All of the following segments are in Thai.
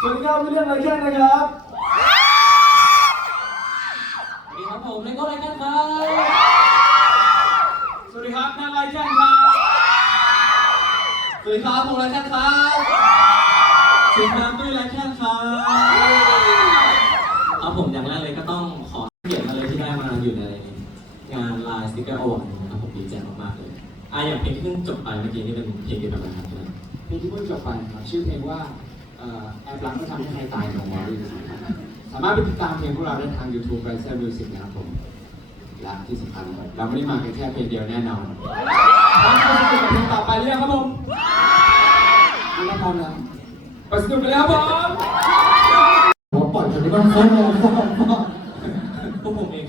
ครับไม่เรียกอะไรแค่นะครับสวัสดีครับผมเลโก้ไรกันครับสวัสดีครับนายไรแจ้งครับสวัสดีครับผมไรกันครับสวัสดีครับตุ้ยไรกันครับครับผมอย่างแรกเลยก็ต้องขอเกียรติเลยที่ได้มาอยู่ในงานไลน์สติ๊กเกอร์อวอร์ดนะครับผมดีใจมากๆเลยอะอย่างเพลงที่เพิ่งจบไปเมื่อกี้นี่เป็นเพลงเกี่ยวกับอะไรครับเพลงที่เพิ่งจบไปครับชื่อเพลงว่า เอ่อแอบรักไม่ทำให้ใครตายของวอรี่สามารถไปติดตามเพลงพวกเราได้ทาง YouTube r i s e r Music นะครับผมและที่สำคัญเราไม่ได้มากันแค่เพลงเดียวแน่นอนพร้อมจะสนุกกับเพลงต่อไปหรือยังครับผมถ้าพร้อมแล้วไปสนุกกันเลยครับผมผมปล่อยคนที่บ้านฟ้องฟ้องฟ้องพวกผมเอง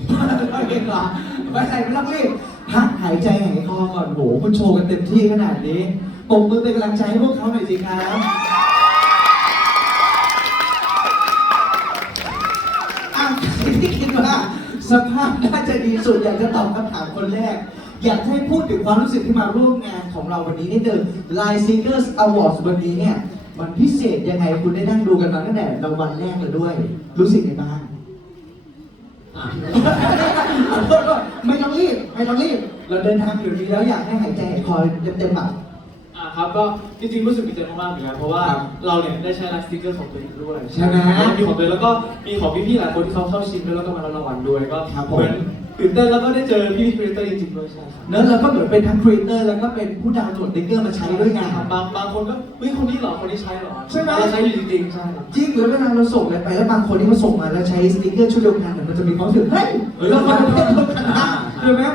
ไม่เองเหรอไม่ใส่ไม่ต้องรีบพักหายใจหายคอก่อนโหคุณโชว์กันเต็มที่ขนาดนี้ปมมือเป็นกำลังใจให้พวกเขาหน่อยสิครับอะ ที่คิดว่าสภาพน่าจะดีสุดอยากจะตอบคำถามคนแรก อยากให้พูดถึงความรู้สึกที่มาร่วมงานของเราวันนี้นิดนึง Line Seekers Awards วันนี้เนี่ยมันพิเศษยังไงคุณได้นั่งดูกันมาตั้งแต่รางวัลแรกเลยด้วย รู้สึกไงบ้างไม่ต้องรีบไม่ต้องรีบ เราเดินทางอยู่นี้แล้วอยากให้หายใจหายคอเต็มๆแบบ ครับก็จริงๆรู้สึกดีใจมากๆเหมือนกันเพราะว่าครับเราเนี่ยได้ใช้ไลฟ์สติ๊กเกอร์ของตัวเองด้วยใช่ไหมมีของตัวเองแล้วก็มีของพี่ๆหลายคนที่เขาเข้าชิงด้วยแล้วก็มารับรางวัลด้วยก็ครับผมเหมือนตื่นเต้นแล้วก็ได้เจอพี่ๆครีเอเตอร์จริงๆด้วยใช่ครับเนอะเราก็เหมือนเป็นทั้งครีเอเตอร์แล้วก็เป็นผู้ดาวน์โหลดติ๊กเกอร์มาใช้ด้วยไงบางบางคนก็เฮ้ยคนนี้เหรอคนนี้ใช้เหรอใช่ไหมเราใช้อยู่จริงๆใช่ครับจริงแล้วเวลาเราส่งอะไรไปแล้วบางคนที่เขาส่งมาแล้วใช้สติ๊กเกอร์ชุดเดียวกันเนี่ยมันจะมีความรู้สึกเฮ้ยเราคน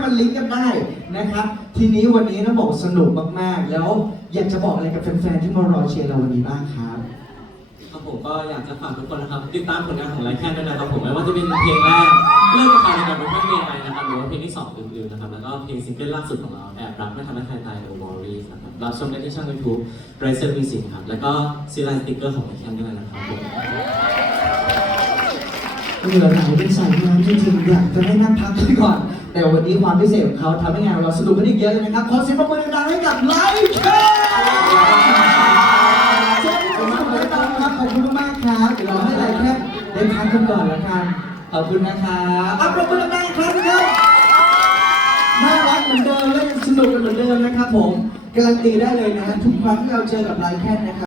มมันลิงก์กันได้นะครับ ทีนี้วันนี้ต้องบอกสนุกมากๆ แล้วอยากจะบอกอะไรกับแฟนๆที่มารอเชียร์เราวันนี้บ้างครับครับผมก็อยากจะฝากทุกคนนะครับ ติดตามผลงานของไลแคนด้วยนะครับผมไม่ว่าจะเป็นเพลงแรกเรื่องกับใครในการเป็นเพื่อนเมย์ไปนะครับหรือว่าเพลงที่สองอื่นๆนะครับแล้วก็เพลงซิงเกิลล่าสุดของเราแอบรักไม่ทำให้ใครตาย No Worries นะครับรับชมได้ที่ช่อง YouTube r i s e r Music ครับแล้วก็ซีรีส์สติ๊กเกอร์ของไลแคนด้วยนะครับผมเหงื่อไหลเป็นสายน้ำจริงๆอยากจะให้นั่งพักกันก่อน แต่วันนี้ความพิเศษของเขาทำให้งานเราสนุกขึ้นอีกเยอะเลยนะครับขอเสียงปรบมือดังๆให้กับไลฟ์แคเช่นขอบคุณมากครับขอบคุณมากๆครับเดี๋ยวเราให้ไลฟ์แคได้พักกันก่อนละกันขอบคุณนะครับอะปรบมือดังๆอีกครั้งครับน่ารักเหมือนเดิมและยังสนุกกันเหมือนเดิมนะครับผมการันตีได้เลยนะทุกครั้งที่เราเจอกับไลฟ์แคนะครับ